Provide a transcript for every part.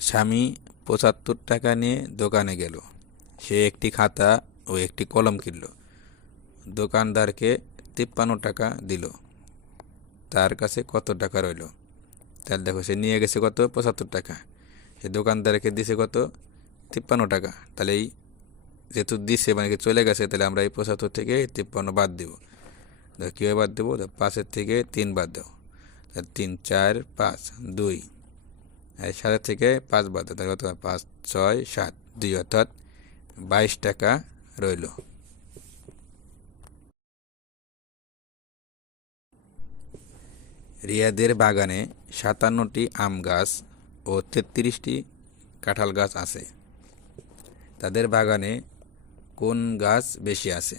স্বামী পঁচাত্তর টাকা নিয়ে দোকানে গেল। সে একটি খাতা ও একটি কলম কিনল। দোকানদারকে তিপ্পান্ন টাকা দিল। তার কাছে কত টাকা রইল? তাহলে দেখো, সে নিয়ে গেছে কত? পঁচাত্তর টাকা। সে দোকানদারকে দিছে কত? তিপ্পান্ন টাকা। তাহলে এই যেহেতু দিছে মানে চলে গেছে, তাহলে আমরা এই পঁচাত্তর থেকে তিপ্পান্ন বাদ দেবো। কীভাবে বাদ দেবো? পাঁচের থেকে তিন বাদ দেবো তিন, চার, পাঁচ, দুই সাতের থেকে পাঁচ বাদ, তাহলে কত? পাঁচ, ছয়, সাত, দুই, অর্থাৎ বাইশ টাকা রইল। রিয়াদের বাগানে সাতান্নটি আম গাছ ও তেত্রিশটি কাঁঠাল গাছ আছে। তাদের বাগানে কোন গাছ বেশি আছে?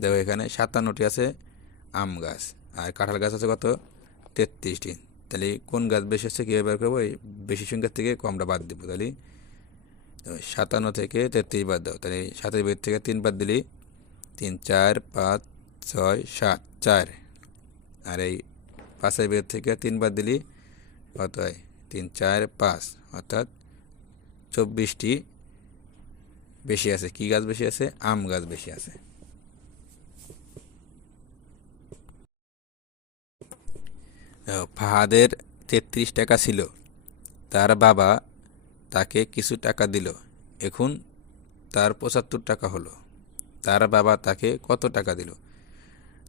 দেখো এখানে সাতান্নটি আছে আম গাছ, আর কাঁঠাল গাছ আছে কত? তেত্রিশটি। তাহলে কোন গাছ বেশি আছে কীভাবে বের করব? এই বেশি সংখ্যার থেকে কমটা বাদ দেবো। তাহলে সাতান্ন থেকে তেত্রিশ বাদ দাও। তাহলে সাতের বের থেকে তিন বাদ দিলি তিন, চার, পাঁচ, ছয়, সাত, চার। আর এই পাঁচের বের থেকে তিন বাদ দিলি কত হয়? তিন, চার, পাঁচ। অর্থাৎ চব্বিশটি বেশি আছে। কি গাছ বেশি আছে? আম গাছ বেশি আছে। ফাহাদের তেত্রিশ টাকা ছিল। তার বাবা তাকে কিছু টাকা দিল। এখন তার পঁচাত্তর টাকা হলো। তার বাবা তাকে কত টাকা দিল?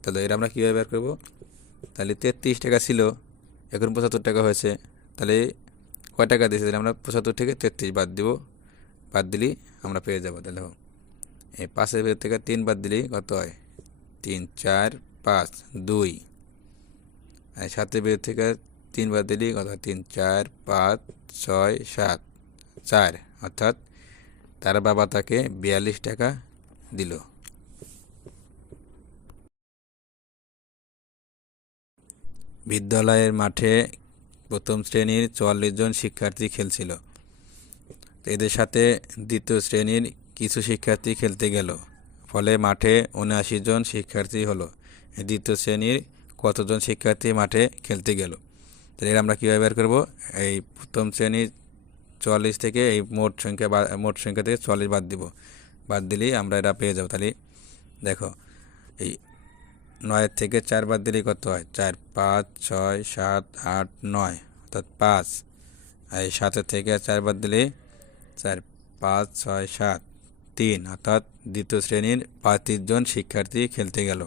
তাহলে এটা আমরা কীভাবে বের করব? তাহলে তেত্রিশ টাকা ছিল, এখন পঁচাত্তর টাকা হয়েছে। তাহলে কয় টাকা দিয়েছে? তাহলে আমরা পঁচাত্তর থেকে তেত্রিশ বাদ দিব। বাদ দিলেই আমরা পেয়ে যাব। তাহলে হোক এই পাঁচের ভেতর থেকে তিন বাদ দিলেই কত হয়? তিন, চার, পাঁচ, দুই। সাতের ভেতর থেকে তিন বাদ কত? হয়? তিন, চার, পাঁচ, ছয়, সাত। চার, অর্থাৎ তার বাবা তাকে বিয়াল্লিশ টাকা দিল। বিদ্যালয়ের মাঠে প্রথম শ্রেণির চুয়াল্লিশ জন শিক্ষার্থী খেলছিল। এদের সাথে দ্বিতীয় শ্রেণির কিছু শিক্ষার্থী খেলতে গেল। ফলে মাঠে উনআশি জন শিক্ষার্থী হলো। দ্বিতীয় শ্রেণির কতজন শিক্ষার্থী মাঠে খেলতে গেল। তাহলে আমরা কীভাবে বের করব? এই প্রথম শ্রেণির চুয়াল্লিশ থেকে এই মোট সংখ্যা মোট সংখ্যা থেকে চুয়াল্লিশ বাদ দিব। বাদ দিলেই আমরা এটা পেয়ে যাব। তাহলে দেখো, এই নয়ের থেকে চার বাদ দিলেই কত হয়? চার, পাঁচ, ছয়, সাত, আট, নয়, অর্থাৎ পাঁচ। এই সাতের থেকে চার বাদ দিলে চার, পাঁচ, ছয়, সাত, তিন, অর্থাৎ দ্বিতীয় শ্রেণির পঁয়ত্রিশ জন শিক্ষার্থী খেলতে গেল।